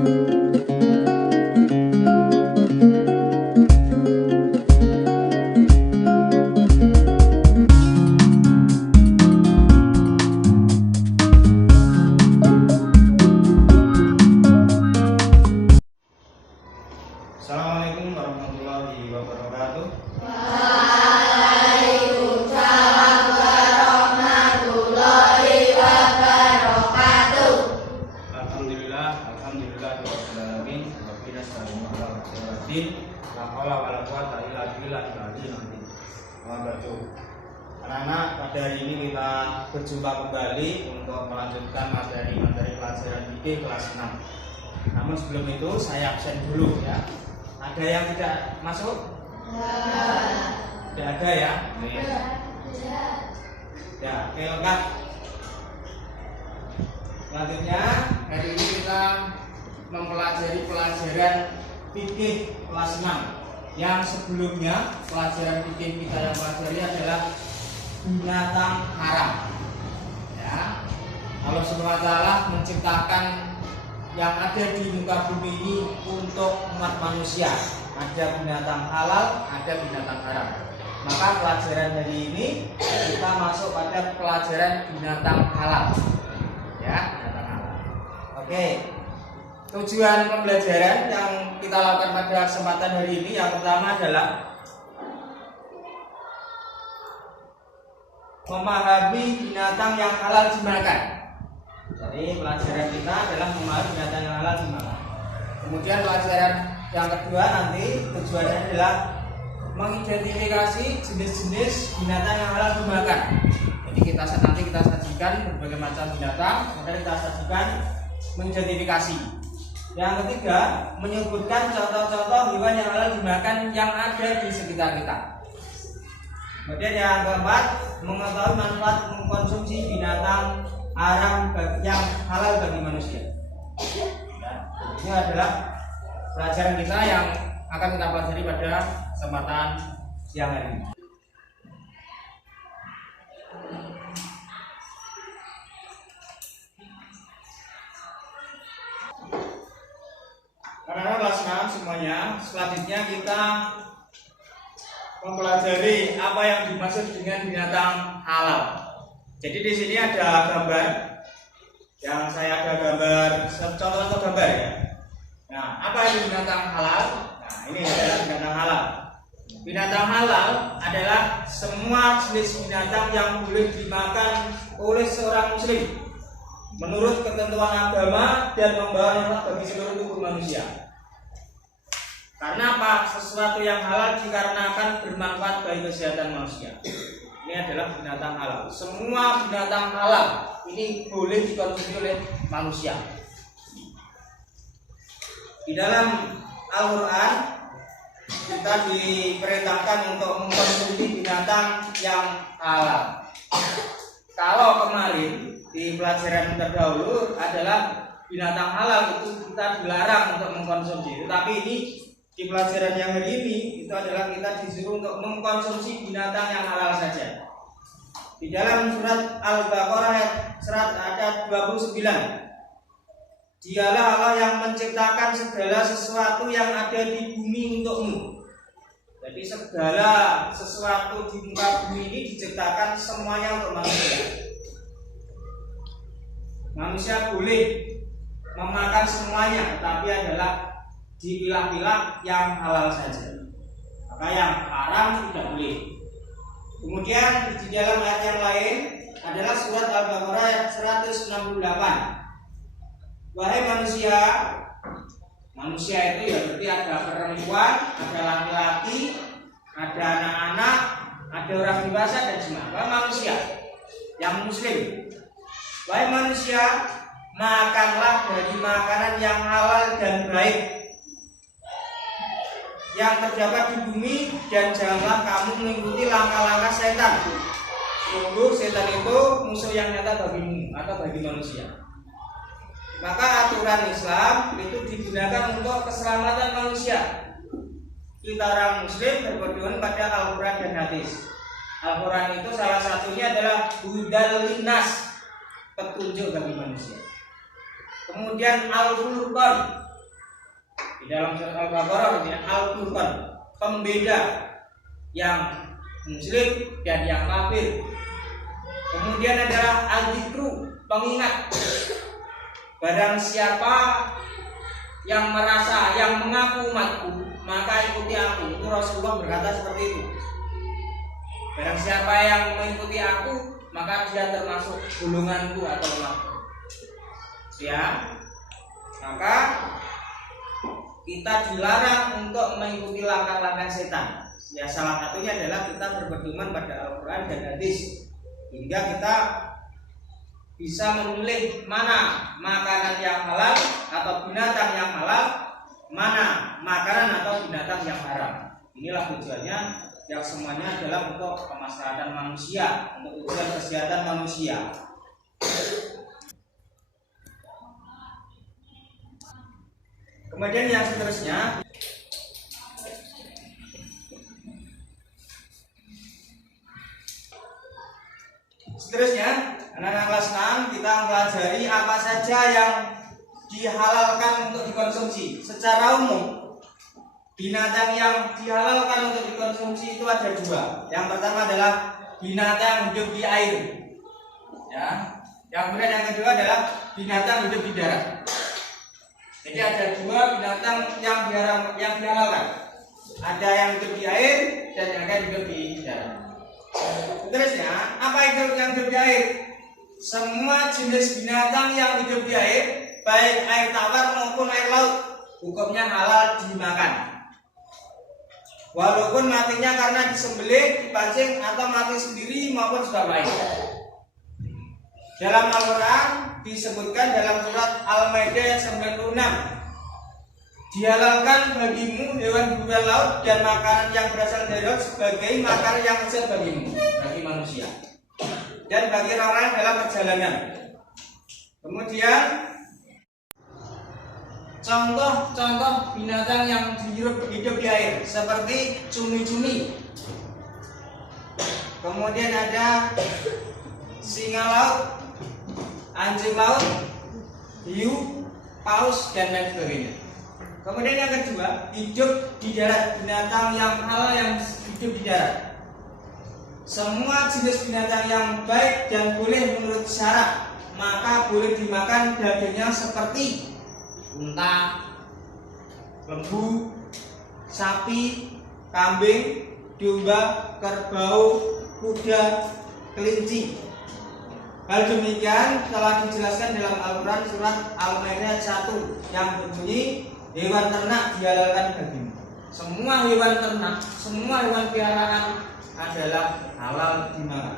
Assalamualaikum warahmatullahi wabarakatuh. Waalaikumsalam warahmatullahi wabarakatuh. Alhamdulillah rabbil alamin. Wabillahi taufiq la haula wala quwwata illa billah. Anak-anak, pada hari ini kita berjumpa kembali untuk melanjutkan materi-materi pelajaran fikih kelas 6. Namun sebelum itu saya absen dulu ya. Ada yang tidak masuk? Tidak ada ya? Ya, oke, lengkap. Selanjutnya hari ini kita mempelajari pelajaran fikih kelas 6. Yang sebelumnya pelajaran fikih kita yang pelajari adalah binatang haram. Ya, Allah SWT menciptakan yang ada di muka bumi ini untuk umat manusia. Ada binatang halal, ada binatang haram. Maka pelajaran hari ini kita masuk pada pelajaran binatang halal. Ya, binatang halal. Oke. Tujuan pembelajaran yang kita lakukan pada kesempatan hari ini yang pertama adalah memahami binatang yang halal dimakan. Jadi pelajaran kita adalah memahami binatang yang halal dimakan. Kemudian pelajaran yang kedua nanti tujuannya adalah mengidentifikasi jenis-jenis binatang yang halal dimakan. Jadi nanti kita sajikan berbagai macam binatang, kemudian kita sajikan mengidentifikasi. Yang ketiga, menyebutkan contoh-contoh hewan yang halal dimakan yang ada di sekitar kita. Kemudian yang keempat, mengetahui manfaat mengkonsumsi binatang haram yang halal bagi manusia. Ini adalah pelajaran kita yang akan kita pelajari pada kesempatan siang hari ini. Karena kelas 6 semuanya, selanjutnya kita mempelajari apa yang dimaksud dengan binatang halal. Jadi di sini ada gambar, yang saya ada gambar, contoh-contoh gambar ya. Nah, apa itu binatang halal? Nah, ini adalah binatang halal. Binatang halal adalah semua jenis binatang yang boleh dimakan oleh seorang muslim menurut ketentuan agama dan membawa manfaat bagi seluruh tubuh manusia. Karena apa? Sesuatu yang halal dikarenakan bermanfaat bagi kesehatan manusia. Ini adalah binatang halal. Semua binatang halal ini boleh dikonsumsi oleh manusia. Di dalam Al-Quran kita diperintahkan untuk mengkonsumsi binatang yang halal. Kalau kemarin di pelajaran terdahulu adalah binatang halal itu kita dilarang untuk mengkonsumsi. Tetapi ini di pelajaran yang hari ini itu adalah kita disuruh untuk mengkonsumsi binatang yang halal saja. Di dalam surat Al-Baqarah ayat 29, Dialah Allah yang menciptakan segala sesuatu yang ada di bumi untukmu. Jadi segala sesuatu di muka bumi ini diciptakan semuanya untuk manusia. Manusia boleh memakan semuanya, tetapi adalah dipilah-pilah yang halal saja. Maka yang haram tidak boleh. Kemudian di dalam ayat yang lain adalah surat Al-Baqarah ayat 168. Wahai manusia, manusia itu ya berarti ada perempuan, ada laki-laki, ada anak-anak, ada orang dewasa dan semua manusia yang muslim. Wahai manusia, makanlah dari makanan yang halal dan baik yang terdapat di bumi, dan janganlah kamu mengikuti langkah-langkah setan. Sungguh setan itu musuh yang nyata bagimu atau bagi manusia. Maka aturan Islam itu digunakan untuk keselamatan manusia. Kita orang muslim berpedoman pada Al-Quran dan hadis. Al-Quran itu salah satunya adalah hudal linnas, petunjuk bagi manusia. Kemudian Al-Furqan dalam surat Al-Baqarah ini Al-Furqan, pembeda yang muslim dan yang kafir. Kemudian adalah Al-Dzikru, pengingat. Barang siapa yang merasa, yang mengaku umatku, maka ikuti aku. Itu Rasulullah berkata seperti itu. Barang siapa yang mengikuti aku, maka dia termasuk golonganku atau umatku. Ya, maka kita dilarang untuk mengikuti langkah-langkah setan. Ya, salah satunya adalah kita berpedoman pada Al-Quran dan hadis, hingga kita bisa memilih mana makanan yang halal atau binatang yang halal, mana makanan atau binatang yang haram. Inilah tujuannya, yang semuanya adalah untuk kemaslahatan manusia, untuk tujuan kesehatan manusia. Kemudian yang seterusnya, anak-anak kelas 6 kita mempelajari apa saja yang dihalalkan untuk dikonsumsi. Secara umum, binatang yang dihalalkan untuk dikonsumsi itu ada dua. Yang pertama adalah binatang hidup di air, ya. Yang kemudian yang kedua adalah binatang hidup di darat. Jadi ada dua binatang yang dihalalkan. Ada yang hidup di air dan yang akan hidup di darat. Terusnya, apa itu yang hidup di air? Semua jenis binatang yang hidup di air, baik air tawar maupun air laut, hukumnya halal dimakan. Walaupun matinya karena disembelih, dipancing, atau mati sendiri maupun sudah baik. Dalam Al-Quran disebutkan dalam surat Al-Maidah 96, dihalalkan bagimu hewan buruan laut dan makanan yang berasal dari laut sebagai makanan yang halal bagimu, bagi manusia dan bagi orang-orang dalam perjalanan. Kemudian contoh-contoh binatang yang hidup di air seperti cumi-cumi. Kemudian ada singa laut, anjing laut, hiu, paus, dan lain sebagainya. Kemudian yang kedua, hidup di darat, binatang yang halal yang hidup di darat. Semua jenis binatang yang baik dan boleh menurut syarat, maka boleh dimakan dagingnya seperti unta, lembu, sapi, kambing, domba, kerbau, kuda, kelinci. Hal demikian telah dijelaskan dalam Al-Quran surat Al-Maidah 1 yang berbunyi, hewan ternak dihalalkan bagimu. Semua hewan ternak, semua hewan peliharaan adalah halal dimakan.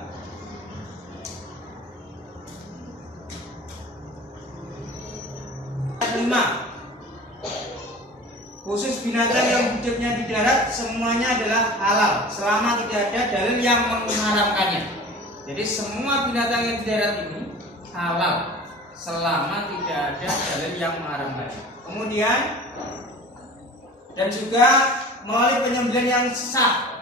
Kelima, khusus binatang yang hidupnya di darat semuanya adalah halal selama tidak ada dalil yang mengharamkannya. Jadi semua binatang yang di darat ini halal selama tidak ada dalil yang mengharamkannya. Kemudian dan juga melalui penyembelihan yang sah.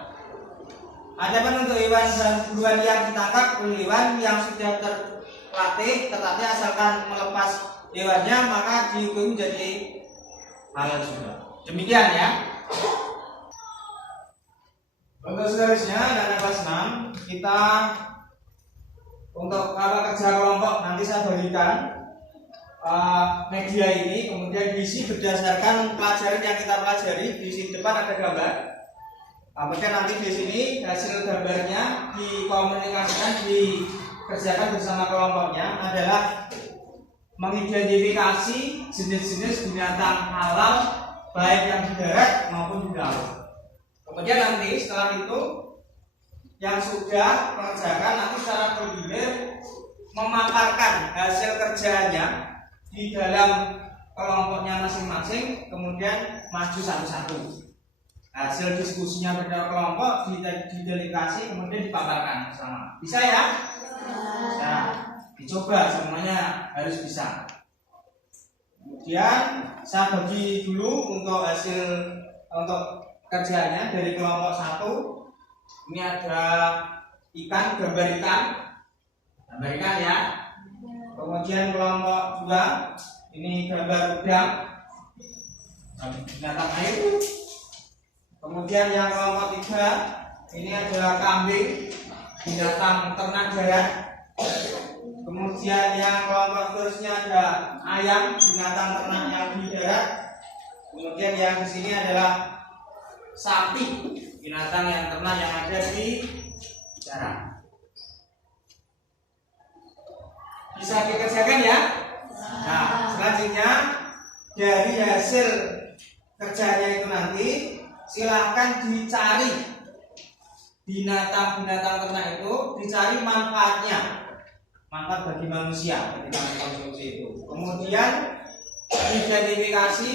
Adapun untuk hewan buruan yang ditangkap oleh hewan yang sudah terlatih asalkan melepas hewannya, maka dihukum jadi halal juga. Demikian ya. Untuk seterusnya dan kelas 6 kita untuk kerja kelompok nanti saya berikan media ini, kemudian diisi berdasarkan pelajaran yang kita pelajari. Di sini depan ada gambar. Kemudian nanti di sini hasil gambarnya dikomunikasikan, dikerjakan bersama kelompoknya adalah mengidentifikasi jenis-jenis binatang halal baik yang di darat maupun di laut. Kemudian nanti setelah itu yang sudah mengerjakan nanti secara bergilir memaparkan hasil kerjanya di dalam kelompoknya masing-masing, kemudian maju satu-satu. Hasil diskusinya pada kelompok didelegasi kemudian dipaparkan bersama. Bisa ya? Bisa. Dicoba semuanya harus bisa. Kemudian saya bagi dulu untuk hasil untuk kerjanya dari kelompok 1. Ini ada ikan, gambar ikan ya. Kemudian kelompok 2 ini gambar udang. binatang air. Kemudian yang kelompok 3 ini adalah kambing, binatang ternak darat. Kemudian yang kelompok seterusnya ada ayam, binatang ternak yang di darat. Kemudian yang di sini adalah sapi, binatang yang ternak yang ada di darat. Bisa dikerjakan ya. Nah, selanjutnya dari hasil kerjanya itu nanti silahkan dicari binatang-binatang ternak itu, dicari manfaatnya, manfaat bagi manusia ketika mengkonsumsi itu. Kemudian identifikasi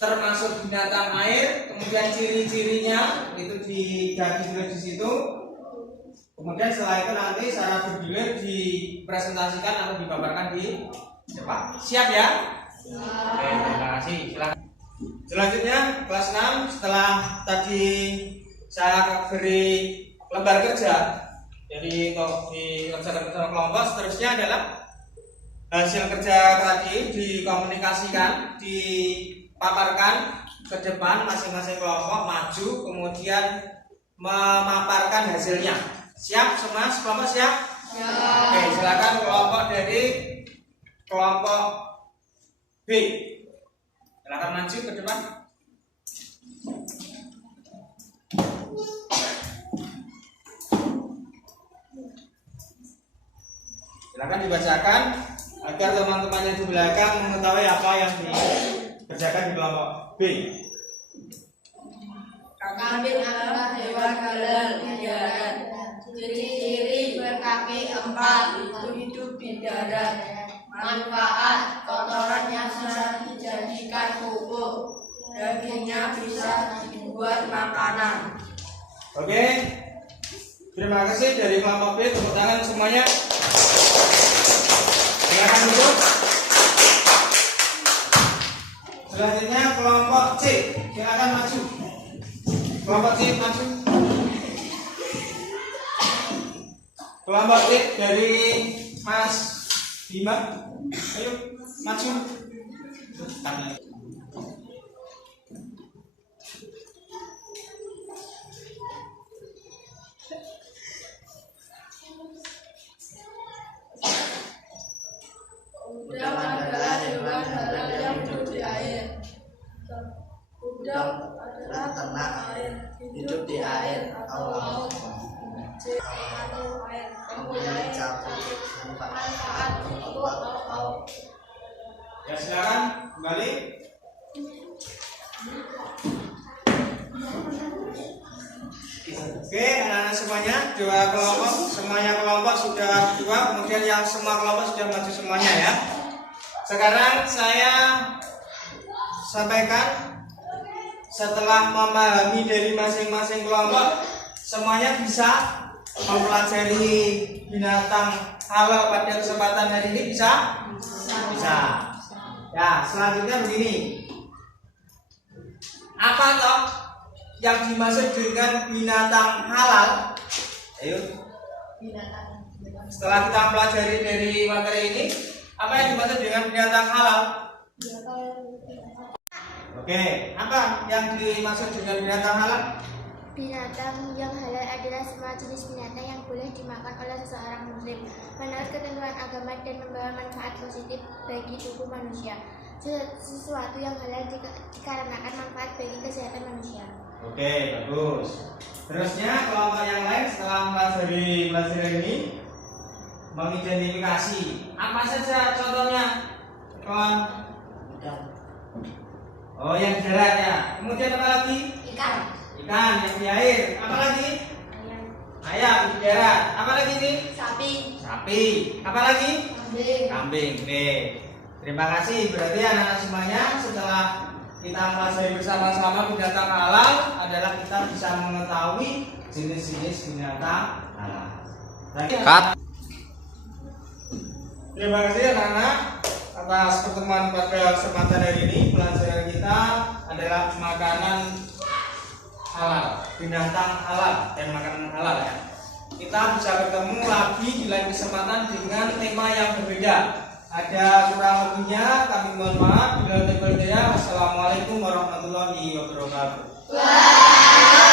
termasuk binatang air, kemudian ciri-cirinya itu dibagi di situ. Kemudian setelah itu nanti secara bergilir dipresentasikan atau dipaparkan di depan. Siap ya? Oke, terima kasih. Silakan. Selanjutnya kelas 6, setelah tadi saya beri lembar kerja, jadi untuk dikerjakan bersama kelompok, seterusnya adalah hasil kerja tadi dikomunikasikan, dipaparkan ke depan masing-masing kelompok maju, kemudian memaparkan hasilnya. Siap semua? Kelompok siap? Ya. Oke, silakan kelompok dari kelompok B. Silakan maju ke depan. Silakan dibacakan agar teman-teman yang di belakang mengetahui apa yang dikerjakan di kelompok B. Kambing adalah hewan halal di darat. Ciri-ciri berkaki 4, hidup di darat. Manfaat, kotorannya bisa dijadikan pupuk, dagingnya bisa dibuat makanan. Oke, terima kasih dari kelompok B. Tepuk tangan semuanya. Silakan duduk. Selanjutnya kelompok C, silakan maju. Kelompok C maju. Kelompok C dari Mas Bima, ayo maju. Udang adalah hewan halal yang hidup di air. Udang adalah ternak air, hidup di air atau laut. Mempunyai manfaat untuk laut. Ya silakan kembali. Oke, anak-anak semuanya, 2 kelompok, semuanya kelompok sudah 2, kemudian yang semua kelompok sudah maju semuanya ya. Sekarang saya sampaikan setelah memahami dari masing-masing kelompok, semuanya bisa mempelajari binatang halal pada kesempatan hari ini bisa? Bisa. Ya, selanjutnya begini. Apa toh yang dimaksud dengan binatang halal? Ayo. Setelah kita pelajari dari materi ini, apa yang dimaksud dengan binatang halal? Oke, apa yang dimaksud dengan binatang halal? Binatang yang halal adalah semua jenis binatang yang boleh dimakan oleh seseorang muslim menurut ketentuan agama dan membawa manfaat positif bagi tubuh manusia. Sesuatu yang halal dikarenakan manfaat bagi kesehatan manusia. Oke, bagus. Terusnya kelompok yang lain setelah mempelajari pelajaran ini mengidentifikasi apa saja contohnya, kawan? Oh, yang di darat ya. Kemudian apa lagi? Ikan yang di air. Apa lagi? Ayam di darat. Apa lagi nih? Sapi. Apa lagi? Kambing. Oke. Terima kasih. Berarti anak-anak semuanya setelah kita pelajari bersama-sama binatang halal adalah kita bisa mengetahui jenis-jenis binatang halal. Terima kasih anak-anak atas pertemuan pada kesempatan hari ini. Pelajaran kita adalah makanan halal, binatang halal dan makanan halal ya. Kita bisa bertemu lagi di lain kesempatan dengan tema yang berbeda. Ada kurang lebihnya kami mohon maaf. Wassalamualaikum. wabarakatuh.